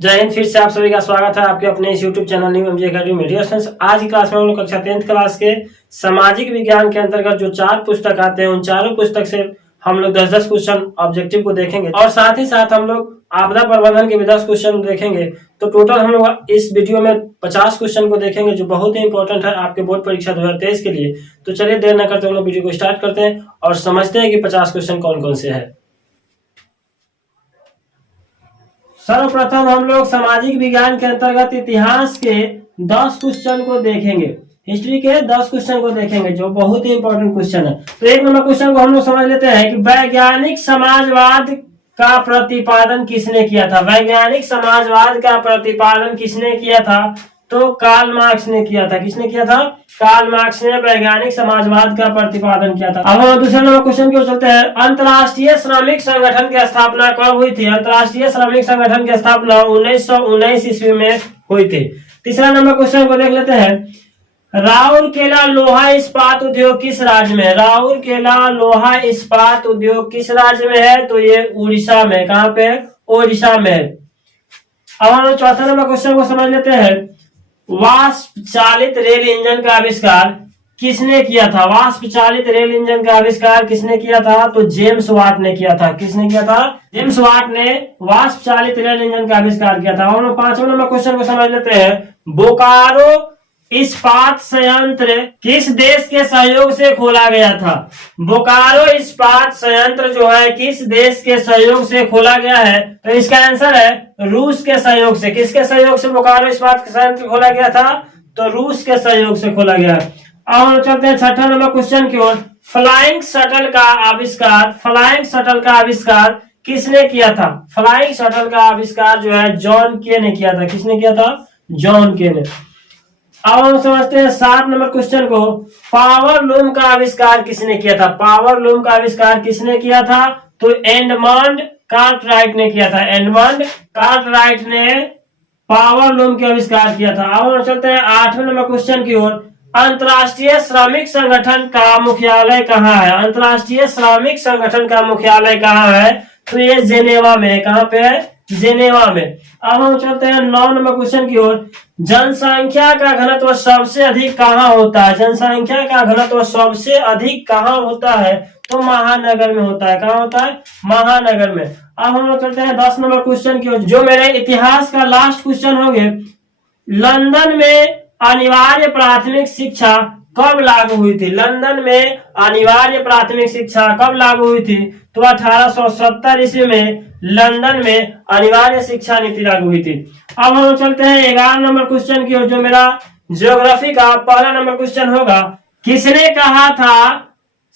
जय हिंद। फिर से आप सभी का स्वागत है आपके अपने इस YouTube channel new MG academy में। डियर स्टूडेंट्स, आज की क्लास में हम लोग कक्षा 10th क्लास के सामाजिक विज्ञान के अंतर्गत जो 4 पुस्तक आते हैं उन चारों पुस्तक से हम लोग 10-10 क्वेश्चन ऑब्जेक्टिव को देखेंगे और साथ ही साथ हम लोग आपदा प्रबंधन के भी 10 क्वेश्चन देखेंगे। तो टोटल हम लोग इस वीडियो में 50 क्वेश्चन को देखेंगे जो बहुत ही इंपॉर्टेंट है आपके बोर्ड परीक्षा 2023 के लिए। तो चलिए देर न करते हम लोग वीडियो को स्टार्ट करते हैं और समझते हैं कि 50 क्वेश्चन कौन कौन से है। सर्वप्रथम हम लोग सामाजिक विज्ञान के अंतर्गत इतिहास के 10 क्वेश्चन को देखेंगे। हिस्ट्री के 10 क्वेश्चन को देखेंगे जो बहुत ही इंपॉर्टेंट क्वेश्चन है। तो एक नंबर क्वेश्चन को हम लोग समझ लेते हैं कि वैज्ञानिक समाजवाद का प्रतिपादन किसने किया था। वैज्ञानिक समाजवाद का प्रतिपादन किसने किया था? तो कार्ल मार्क्स ने किया था। किसने किया था? कार्ल मार्क्स ने वैज्ञानिक समाजवाद का प्रतिपादन किया था। अब हम दूसरे नंबर क्वेश्चन की ओर चलते हैं। अंतर्राष्ट्रीय श्रमिक संगठन की स्थापना कब हुई थी? अंतर्राष्ट्रीय श्रमिक संगठन की स्थापना 1919 ईस्वी में हुई थी। तीसरा नंबर क्वेश्चन को देख लेते हैं। राउरकेला लोहा इस्पात उद्योग किस राज्य में है? राउरकेला लोहा इस्पात उद्योग किस राज्य में है? तो ये उड़ीसा में। कहाँ पे? उड़ीसा में। अब हम चौथा नंबर क्वेश्चन को समझ लेते हैं। वाष्प चालित रेल इंजन का आविष्कार किसने किया था? वाष्प चालित रेल इंजन का आविष्कार किसने किया था? तो जेम्स वाट ने किया था। किसने किया था? जेम्स वाट ने वाष्प चालित रेल इंजन का आविष्कार किया था। हम लोग पांचवें नंबर क्वेश्चन को समझ लेते हैं। बोकारो इस्पात संयंत्र किस देश के सहयोग से खोला गया था? बोकारो इस्पात संयंत्र जो है किस देश के सहयोग से खोला गया है? तो इसका आंसर है रूस के सहयोग से। किसके सहयोग से बोकारो इस्पात संयंत्र खोला गया था? तो रूस के सहयोग से खोला गया। अब हम चलते हैं छठा नंबर क्वेश्चन की ओर। फ्लाइंग शटल का आविष्कार, फ्लाइंग शटल का आविष्कार किसने किया था? फ्लाइंग शटल का आविष्कार जो है जॉन के ने किया था। किसने किया था? जॉन के ने। अब हम समझते हैं 7 नंबर क्वेश्चन को। पावर लूम का आविष्कार किसने किया था? पावर लूम का आविष्कार किसने किया था? तो एडमंड कार्टराइट ने किया था। एडमंड कार्टराइट ने पावर लूम का आविष्कार किया था। अब हम चलते हैं 8वें नंबर क्वेश्चन की ओर। अंतर्राष्ट्रीय श्रमिक संगठन का मुख्यालय कहाँ है? अंतर्राष्ट्रीय श्रमिक संगठन का मुख्यालय कहाँ है? तो ये जेनेवा में। कहाँ पे है? जेनेवा में। अब हम चलते हैं 9 नंबर क्वेश्चन की ओर। जनसंख्या का घनत्व सबसे अधिक कहाँ होता है? जनसंख्या का घनत्व सबसे अधिक कहाँ होता है? तो महानगर में होता है। कहाँ होता है? महानगर में। अब हम लोग चलते हैं 10 नंबर क्वेश्चन की ओर जो मेरे इतिहास का लास्ट क्वेश्चन होंगे। लंदन में अनिवार्य प्राथमिक शिक्षा कब लागू हुई थी? लंदन में अनिवार्य प्राथमिक शिक्षा कब लागू हुई थी? तो 1870 ईस्वी में लंदन में अनिवार्य शिक्षा नीति लागू हुई थी। अब हम चलते हैं 11 नंबर क्वेश्चन की ओर जो मेरा ज्योग्राफी का पहला नंबर क्वेश्चन होगा। किसने कहा था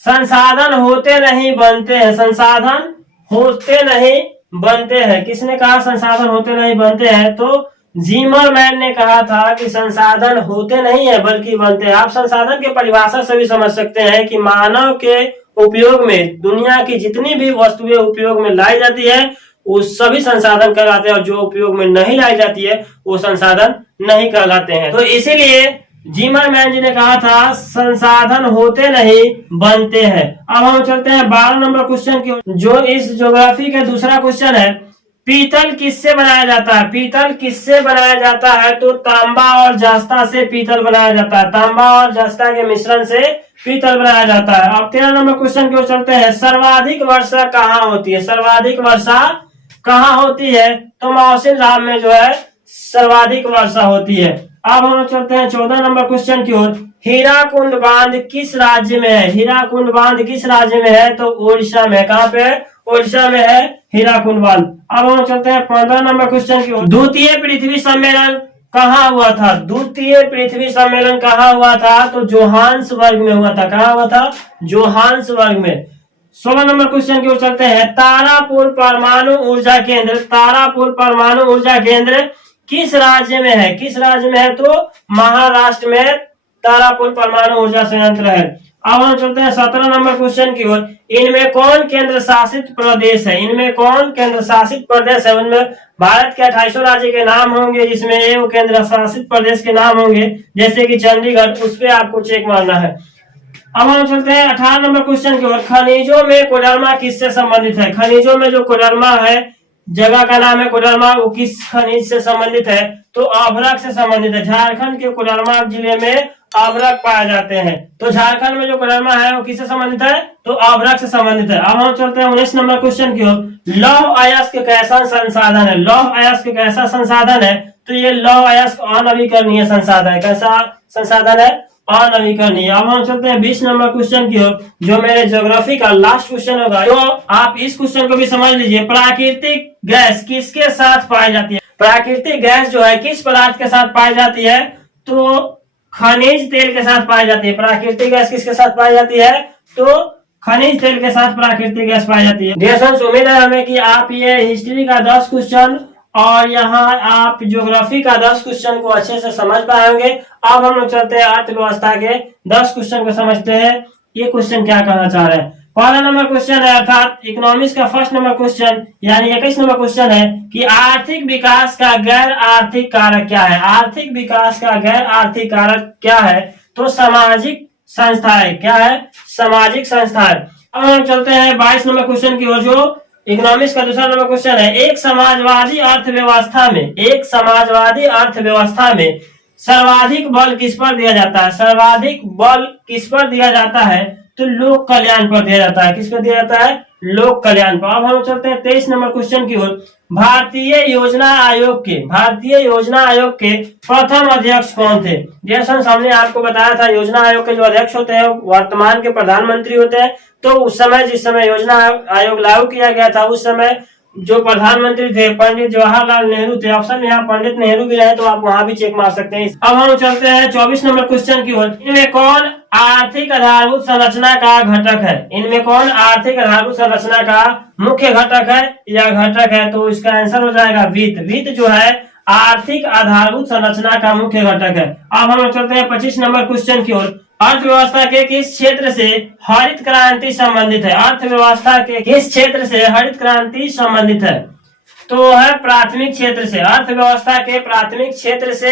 संसाधन होते नहीं बनते हैं? संसाधन होते नहीं बनते हैं। किसने कहा संसाधन होते नहीं बनते हैं? तो जीमरमैन ने कहा था कि संसाधन होते नहीं है बल्कि बनते हैं। आप संसाधन के परिभाषा से भी समझ सकते हैं कि मानव के उपयोग में दुनिया की जितनी भी वस्तुएं उपयोग में लाई जाती है वो सभी संसाधन कहलाते हैं और जो उपयोग में नहीं लाई जाती है वो संसाधन नहीं कहलाते हैं। तो इसीलिए जीमरमैन जी ने कहा था संसाधन होते नहीं बनते हैं। अब हम चलते हैं 12 नंबर क्वेश्चन की जो इस ज्योग्राफी का दूसरा क्वेश्चन है। पीतल किससे बनाया जाता है? पीतल किससे बनाया जाता है? तो तांबा और जस्ता से पीतल बनाया जाता है। तांबा और जस्ता के मिश्रण से पीतल बनाया जाता है। अब 13 नंबर क्वेश्चन की ओर चलते हैं। सर्वाधिक वर्षा कहाँ होती है? सर्वाधिक वर्षा कहाँ होती है? तो मौसिन राम में जो है सर्वाधिक वर्षा होती है। अब हम चलते हैं 14 नंबर क्वेश्चन की ओर। हीराकुंड बांध किस राज्य में है? हीराकुंड बांध किस राज्य में है? तो उड़ीसा में। कहाँ पे है? उड़ीसा में है हीराकुंड बांध। अब हम चलते हैं 15 नंबर क्वेश्चन की ओर। द्वितीय पृथ्वी सम्मेलन कहाँ हुआ था? द्वितीय पृथ्वी सम्मेलन कहाँ हुआ था? तो जोहान्सबर्ग में हुआ था। कहाँ हुआ था? जोहान्सबर्ग में। 16 नंबर क्वेश्चन की ओर चलते हैं। तारापुर परमाणु ऊर्जा केंद्र, तारापुर परमाणु ऊर्जा केंद्र किस राज्य में है? किस राज्य में है? तो महाराष्ट्र में तारापुर परमाणु ऊर्जा संयंत्र है। अब हम चलते हैं 17 नंबर क्वेश्चन की ओर। इनमें कौन केंद्र शासित प्रदेश है? इनमें कौन केंद्र शासित प्रदेश है? उनमें भारत के 28 राज्य के नाम होंगे जिसमें ये वो केंद्र शासित प्रदेश के नाम होंगे जैसे कि चंडीगढ़। उस पर आपको चेक मारना है। अब हम चलते हैं 18 नंबर क्वेश्चन की ओर। खनिजों में कोडरमा किससे संबंधित है? खनिजों में जो कोडरमा है जगह का नाम है कोडरमा, वो किस खनिज से संबंधित है? तो अभ्रक से संबंधित है। झारखंड के कोडरमा जिले में अभ्रक पाए जाते हैं। तो झारखंड में जो कोडरमा है वो किससे संबंधित है? तो अभ्रक से संबंधित है। अब हम चलते हैं 19 नंबर क्वेश्चन की ओर। लौह अयस्क कैसा संसाधन है? लौह अयस्क कैसा संसाधन है? तो ये लौह अयस्क अनवीकरणीय संसाधन है। कैसा संसाधन है? अनवीकरणीय। अब हम चलते हैं 20 नंबर क्वेश्चन की ओर, जो मेरे ज्योग्राफी का लास्ट क्वेश्चन होगा। तो आप इस क्वेश्चन को भी समझ लीजिए। प्राकृतिक गैस किसके साथ पाई जाती है? प्राकृतिक गैस जो है किस पदार्थ के साथ पाई जाती है? तो खनिज तेल के साथ पाई जाती है। प्राकृतिक गैस किसके साथ पाई जाती है? तो खनिज तेल के साथ प्राकृतिक गैस पाई जाती है। डियर फ्रेंड्स, उम्मीद है हमें कि आप ये हिस्ट्री का 10 क्वेश्चन और यहाँ आप ज्योग्राफी का 10 क्वेश्चन को अच्छे से समझ पाए होंगे। अब हम लोग चलते हैं अर्थव्यवस्था के 10 क्वेश्चन को समझते हैं। ये क्वेश्चन क्या कहना चाह रहे हैं? पहला नंबर क्वेश्चन है, अर्थात इकोनॉमिक्स का फर्स्ट नंबर क्वेश्चन यानी 21 नंबर क्वेश्चन है कि आर्थिक विकास का गैर आर्थिक कारक क्या है? आर्थिक विकास का गैर आर्थिक कारक क्या है? तो सामाजिक संस्थाएं। क्या है? सामाजिक संस्थाएं। अब हम चलते हैं 22 नंबर क्वेश्चन की ओर, जो इकोनॉमिक्स का दूसरा नंबर क्वेश्चन है। एक समाजवादी अर्थव्यवस्था में सर्वाधिक बल किस पर दिया जाता है? सर्वाधिक बल किस पर दिया जाता है? तो लोक कल्याण पर दिया जाता है। किस पर दिया जाता है? लोक कल्याण पर। अब हम चलते हैं 23 नंबर क्वेश्चन की ओर। भारतीय योजना आयोग के प्रथम अध्यक्ष कौन थे? जैसा हमने आपको बताया था, योजना आयोग के जो अध्यक्ष होते हैं वर्तमान के प्रधानमंत्री होते हैं। तो उस समय जिस समय योजना आयोग लागू किया गया था, उस समय जो प्रधानमंत्री थे पंडित जवाहरलाल नेहरू थे। ऑप्शन में यहाँ पंडित नेहरू भी रहे तो आप वहां भी चेक मार सकते हैं। अब हम चलते हैं 24 नंबर क्वेश्चन की ओर। इनमें कौन आर्थिक आधारभूत संरचना का घटक है? इनमें कौन आर्थिक आधारभूत संरचना का मुख्य घटक है या घटक है? तो इसका आंसर हो जाएगा वित्त। वित्त जो है आर्थिक आधारभूत संरचना का मुख्य घटक है। अब हम चलते हैं 25 नंबर क्वेश्चन की ओर। अर्थव्यवस्था के किस क्षेत्र से हरित क्रांति संबंधित है? अर्थव्यवस्था के किस क्षेत्र से हरित क्रांति संबंधित है? तो है प्राथमिक क्षेत्र से। अर्थव्यवस्था के प्राथमिक क्षेत्र से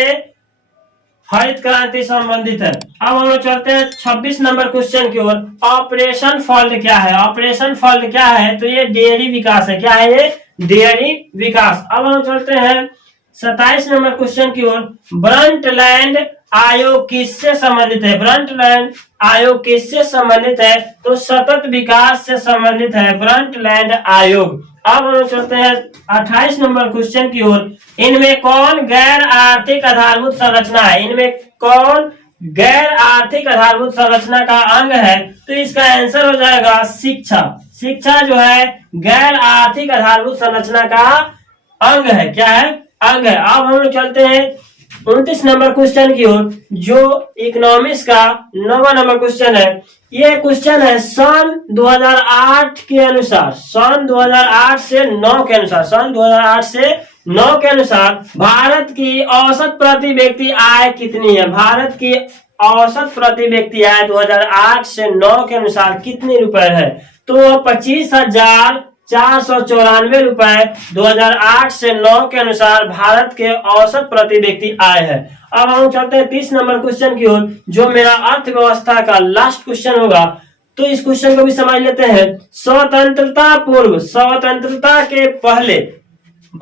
हरित क्रांति संबंधित है। अब हम लोग चलते हैं 26 नंबर क्वेश्चन की ओर। ऑपरेशन फ्लड क्या है? ऑपरेशन फ्लड क्या है? तो ये डेयरी विकास है। क्या है ये? डेयरी विकास। अब हम चलते हैं 27 नंबर क्वेश्चन की ओर। ब्रंटलैंड आयोग किससे संबंधित है? ब्रंटलैंड आयोग किससे संबंधित है? तो सतत विकास से संबंधित है ब्रंटलैंड आयोग। अब हम चलते हैं 28 नंबर क्वेश्चन की ओर। इनमें कौन गैर आर्थिक आधारभूत संरचना है? इनमें कौन गैर आर्थिक आधारभूत संरचना का अंग है? तो इसका आंसर हो जाएगा शिक्षा। शिक्षा जो है गैर आर्थिक आधारभूत संरचना का अंग है। क्या है? अंग है। अब हम चलते हैं 29 नंबर क्वेश्चन की ओर, जो इकोनॉमिक्स का 9वां नंबर क्वेश्चन है। ये क्वेश्चन है सन 2008 के अनुसार, सन 2008 से 9 के अनुसार, सन 2008 से 9 के अनुसार भारत की औसत प्रति व्यक्ति आय कितनी है? भारत की औसत प्रति व्यक्ति आय 2008 से 9 के अनुसार कितनी रुपए है? तो 25,494 रुपए 2008 से 9 के अनुसार भारत के औसत प्रति व्यक्ति आय है। अब हम चलते हैं 30 नंबर क्वेश्चन की ओर, जो मेरा अर्थव्यवस्था का लास्ट क्वेश्चन होगा। तो इस क्वेश्चन को भी समझ लेते हैं। स्वतंत्रता पूर्व, स्वतंत्रता के पहले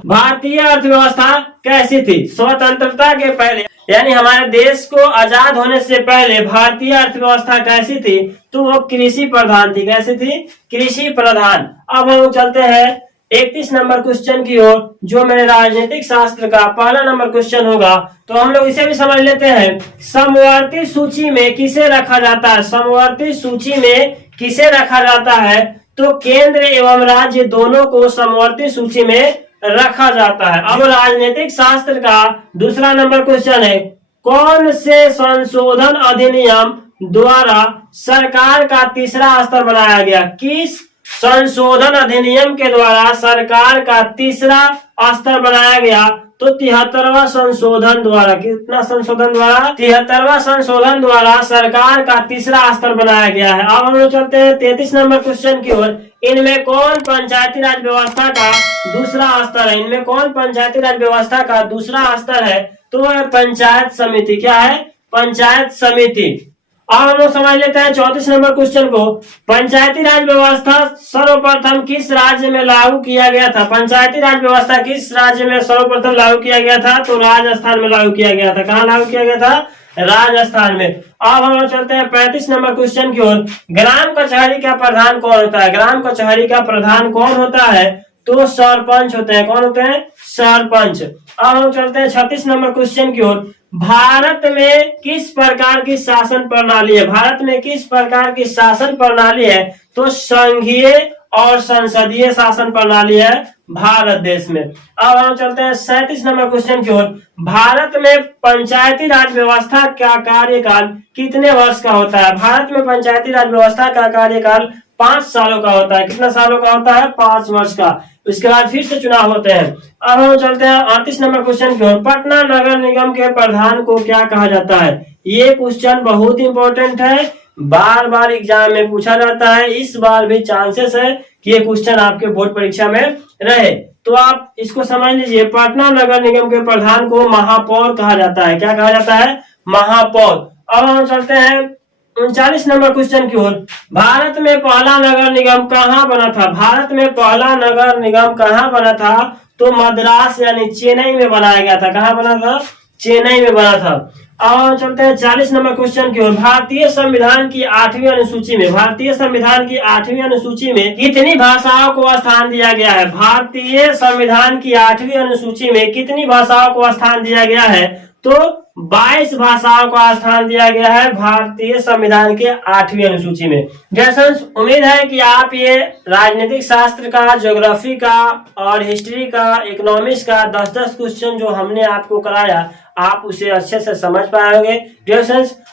भारतीय अर्थव्यवस्था कैसी थी? स्वतंत्रता के पहले यानी हमारे देश को आजाद होने से पहले भारतीय अर्थव्यवस्था कैसी थी? तो वो कृषि प्रधान थी। कैसी थी? कृषि प्रधान। अब हम चलते हैं 31 नंबर क्वेश्चन की ओर, जो मेरे राजनीतिक शास्त्र का पहला नंबर क्वेश्चन होगा। तो हम लोग इसे भी समझ लेते हैं। समवर्ती सूची में किसे रखा जाता है? समवर्ती सूची में किसे रखा जाता है? तो केंद्र एवं राज्य दोनों को समवर्ती सूची में रखा जाता है। अब राजनीतिक शास्त्र का दूसरा नंबर क्वेश्चन है, कौन से संशोधन अधिनियम द्वारा सरकार का तीसरा स्तर बनाया गया? किस संशोधन अधिनियम के द्वारा सरकार का तीसरा स्तर बनाया गया? तो 73वां संशोधन द्वारा। कितना संशोधन द्वारा? 73वां संशोधन द्वारा सरकार का तीसरा स्तर बनाया गया है। अब हम लोग चलते हैं 33 नंबर क्वेश्चन की ओर। इनमें कौन पंचायती राज व्यवस्था का दूसरा स्तर है? इनमें कौन पंचायती राज व्यवस्था का दूसरा स्तर है? तो है पंचायत समिति। क्या है? पंचायत समिति। अब हम लोग समझ लेते हैं 34 नंबर क्वेश्चन को। पंचायती राज व्यवस्था सर्वप्रथम किस राज्य में लागू किया गया था? पंचायती राज व्यवस्था किस राज्य में सर्वप्रथम लागू किया गया था? तो राजस्थान में लागू किया गया था। कहाँ लागू किया गया था? राजस्थान में। अब हम लोग चलते हैं 35 नंबर क्वेश्चन की ओर। ग्राम कचहरी का प्रधान कौन होता है? ग्राम कचहरी का प्रधान कौन होता है? तो सरपंच होते हैं। कौन होते हैं? सरपंच। अब हम चलते हैं 36 नंबर क्वेश्चन की ओर। भारत में किस प्रकार की शासन प्रणाली है? भारत में किस प्रकार की शासन प्रणाली है? तो संघीय और संसदीय शासन प्रणाली है भारत देश में। अब हम चलते हैं 37 नंबर क्वेश्चन की ओर। भारत में पंचायती राज व्यवस्था का कार्यकाल कितने वर्ष का होता है? भारत में पंचायती राज व्यवस्था का कार्यकाल 5 सालों का होता है। कितना सालों का होता है? 5 वर्ष का। उसके बाद फिर से चुनाव होते हैं। अब हम चलते हैं 38 नंबर क्वेश्चन की ओर। पटना नगर निगम के प्रधान को क्या कहा जाता है? ये क्वेश्चन बहुत इंपॉर्टेंट है, बार बार एग्जाम में पूछा जाता है। इस बार भी चांसेस है कि ये क्वेश्चन आपके बोर्ड परीक्षा में रहे, तो आप इसको समझ लीजिए। पटना नगर निगम के प्रधान को महापौर कहा जाता है। क्या कहा जाता है? महापौर। अब हम चलते हैं 39 नंबर क्वेश्चन की ओर। भारत में पहला नगर निगम कहाँ बना था? भारत में पहला नगर निगम कहाँ बना था? तो मद्रास यानी चेन्नई में बनाया गया था। कहाँ बना था? चेन्नई में बना था। अब हम चलते हैं 40 नंबर क्वेश्चन की ओर। भारतीय संविधान की 8वीं अनुसूची में, भारतीय संविधान की 8वीं अनुसूची में कितनी भाषाओं को स्थान दिया गया है? भारतीय संविधान की 8वीं अनुसूची में कितनी भाषाओं को स्थान दिया गया है? तो 22 भाषाओं का स्थान दिया गया है भारतीय संविधान के 8वीं अनुसूची में। जैसन उम्मीद है कि आप ये राजनीतिक शास्त्र का, ज्योग्राफी का और हिस्ट्री का, इकोनॉमिक्स का 10-10 क्वेश्चन जो हमने आपको कराया, आप उसे अच्छे से समझ पाएंगे। डियर्स,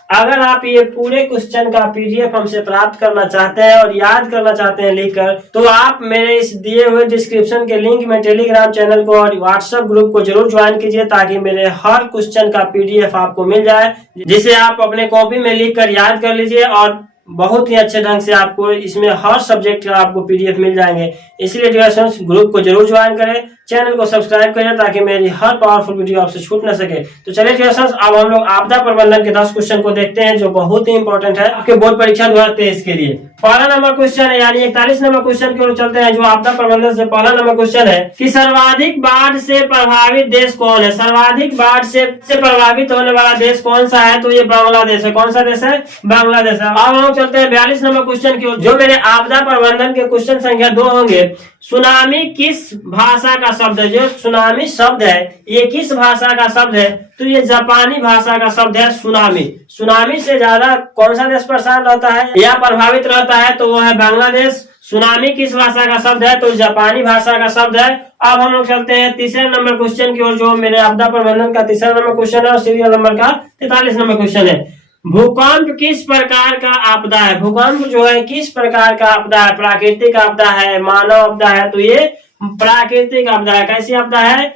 अगर आप ये पूरे क्वेश्चन का पीडीएफ हमसे प्राप्त करना चाहते हैं और याद करना चाहते हैं लिखकर, तो आप मेरे इस दिए हुए डिस्क्रिप्शन के लिंक में टेलीग्राम चैनल को और व्हाट्सएप ग्रुप को जरूर ज्वाइन कीजिए, ताकि मेरे हर क्वेश्चन का पीडीएफ आपको मिल जाए, जिसे आप अपने कॉपी में लिखकर याद कर लीजिए और बहुत ही अच्छे ढंग से आपको इसमें हर सब्जेक्ट का आपको पीडीएफ मिल जाएंगे। इसलिए डियर्स, ग्रुप को जरूर ज्वाइन करें, चैनल को सब्सक्राइब करें, ताकि मेरी हर पावरफुल वीडियो आपसे छूट न सके। तो चलिए डियर्स, अब हम लोग आपदा प्रबंधन के 10 क्वेश्चन को देखते हैं, जो बहुत ही इंपॉर्टेंट है आपके बोर्ड परीक्षा 2023 के लिए। पहला नंबर क्वेश्चन है, यानी 41 नंबर क्वेश्चन की ओर चलते हैं, जो आपदा प्रबंधन से पहला नंबर क्वेश्चन है कि सर्वाधिक बाढ़ से प्रभावित देश कौन है? सर्वाधिक बाढ़ से प्रभावित होने वाला देश कौन सा है? तो ये बांग्लादेश है। कौन सा देश है? बांग्लादेश है। अब हम चलते हैं 42 नंबर क्वेश्चन की ओर, जो मेरे आपदा प्रबंधन के क्वेश्चन संख्या 2 होंगे। सुनामी किस भाषा का शब्द है? जो सुनामी शब्द है, ये किस भाषा का शब्द है? तो ये जापानी भाषा का शब्द है सुनामी। सुनामी से ज्यादा कौन सा देश परेशान रहता है या प्रभावित रहता है? तो वो है बांग्लादेश। सुनामी किस भाषा का शब्द है? तो जापानी भाषा का शब्द है। अब हम लोग चलते हैं तीसरे नंबर क्वेश्चन की ओर, जो मेरे आपदा प्रबंधन का तीसरा नंबर क्वेश्चन है और सीरियल नंबर का 43 नंबर क्वेश्चन है। भूकंप किस प्रकार का आपदा है? भूकंप जो है किस प्रकार का आपदा है? प्राकृतिक आपदा है, मानव आपदा है? तो ये प्राकृतिक आपदा है। कैसी आपदा है?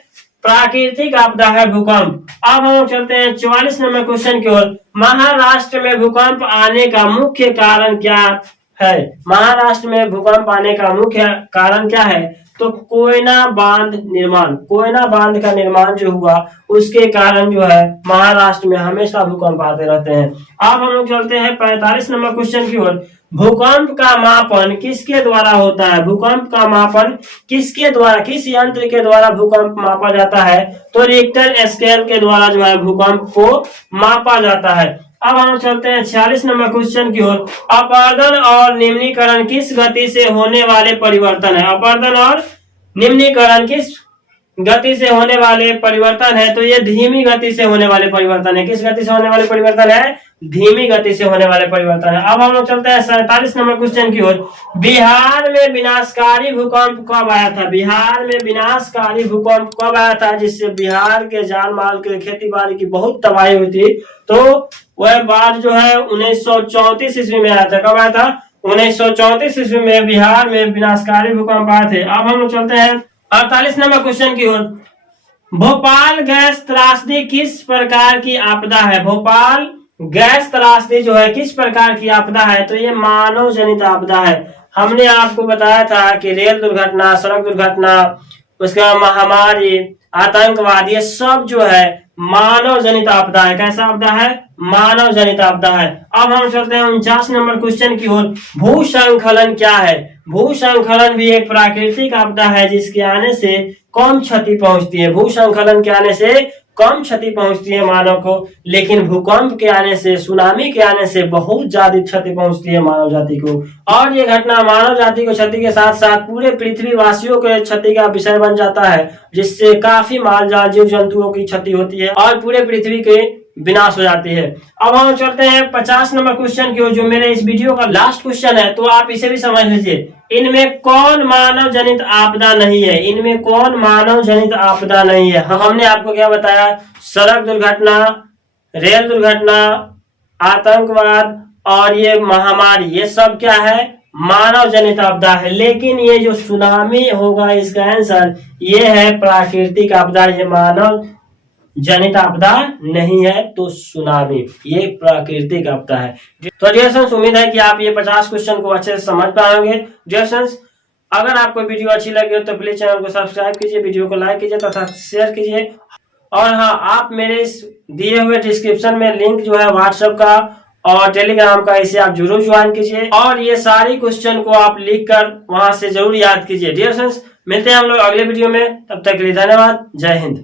प्राकृतिक आपदा है भूकंप। अब हम चलते हैं 44 नंबर क्वेश्चन की ओर। महाराष्ट्र में भूकंप आने का मुख्य कारण क्या है? महाराष्ट्र में भूकंप आने का मुख्य कारण क्या है? तो कोयना बांध निर्माण। कोयना बांध का निर्माण जो हुआ, उसके कारण जो है महाराष्ट्र में हमेशा भूकंप आते रहते हैं। अब हम लोग चलते हैं 45 नंबर क्वेश्चन की ओर। भूकंप का मापन किसके द्वारा होता है? भूकंप का मापन किसके द्वारा, किस यंत्र के द्वारा भूकंप मापा जाता है? तो रिक्टर स्केल के द्वारा जो है भूकंप को मापा जाता है। अब हम चलते हैं 46 नंबर क्वेश्चन की ओर। अपर्दन और निम्नीकरण किस गति से होने वाले परिवर्तन है? अपर्दन और निम्नीकरण किस गति से होने वाले परिवर्तन है? तो ये धीमी गति से होने वाले परिवर्तन है। किस गति से होने वाले परिवर्तन है? धीमी गति से होने वाले परिवर्तन है। अब हम लोग चलते हैं 47 नंबर क्वेश्चन की ओर। बिहार में विनाशकारी भूकंप कब आया था? बिहार में विनाशकारी भूकंप कब आया था, जिससे बिहार के जान माल के खेती बाड़ी की बहुत तबाही हुई थी? तो वह बाढ़ जो है 1934 ईस्वी में आया था। कब आया था? 1934 ईस्वी में बिहार में विनाशकारी भूकंप आए थे। अब हम लोग चलते हैं 48 नंबर क्वेश्चन की ओर। भोपाल गैस त्रासदी किस प्रकार की आपदा है? भोपाल गैस त्रासदी जो है किस प्रकार की आपदा है? तो ये मानव जनित आपदा है। हमने आपको बताया था कि रेल दुर्घटना, सड़क दुर्घटना, उसका महामारी, आतंकवाद, ये सब जो है मानव जनित आपदा है। कैसा आपदा है? मानव जनित आपदा है। अब हम चलते हैं 49 नंबर क्वेश्चन की ओर। भूस्खलन क्या है? भूस्खलन भी एक प्राकृतिक आपदा है जिसके आने से कम क्षति पहुंचती है। भूस्खलन के आने से कम क्षति पहुंचती है मानव को, लेकिन भूकंप के आने से, सुनामी के आने से बहुत ज्यादा क्षति पहुंचती है मानव जाति को। और ये घटना मानव जाति को क्षति के साथ साथ पूरे पृथ्वी वासियों के क्षति का विषय बन जाता है, जिससे काफी माल जाल जीव जंतुओं की क्षति होती है और पूरे पृथ्वी के विनाश हो जाती है। अब हम चलते हैं 50 नंबर क्वेश्चन की ओर, जो मेरे इस वीडियो का लास्ट क्वेश्चन है, तो आप इसे भी समझ लीजिए। इनमें कौन मानव जनित आपदा नहीं है? इनमें कौन मानव जनित आपदा नहीं है? हमने आपको क्या बताया? सड़क दुर्घटना, रेल दुर्घटना, आतंकवाद और ये महामारी, ये सब क्या है? मानव जनित आपदा है। लेकिन ये जो सुनामी होगा, इसका आंसर ये है प्राकृतिक आपदा, ये मानव जनित आपदा नहीं है। तो सुनामी ये प्राकृतिक आपदा है। तो डियर फ्रेंड्स, उम्मीद है कि आप ये 50 क्वेश्चन को अच्छे से समझ पाएंगे। डियर फ्रेंड्स, अगर आपको वीडियो अच्छी लगी हो तो प्लीज चैनल को सब्सक्राइब कीजिए, वीडियो को लाइक कीजिए तथा शेयर कीजिए। और हाँ, आप मेरे इस दिए हुए डिस्क्रिप्शन में लिंक जो है व्हाट्सएप का और टेलीग्राम का, इसे आप जरूर ज्वाइन कीजिए और ये सारी क्वेश्चन को आप लिख कर वहां से जरूर याद कीजिए। डियर फ्रेंड्स, मिलते हैं हम लोग अगले वीडियो में, तब तक के लिए धन्यवाद। जय हिंद।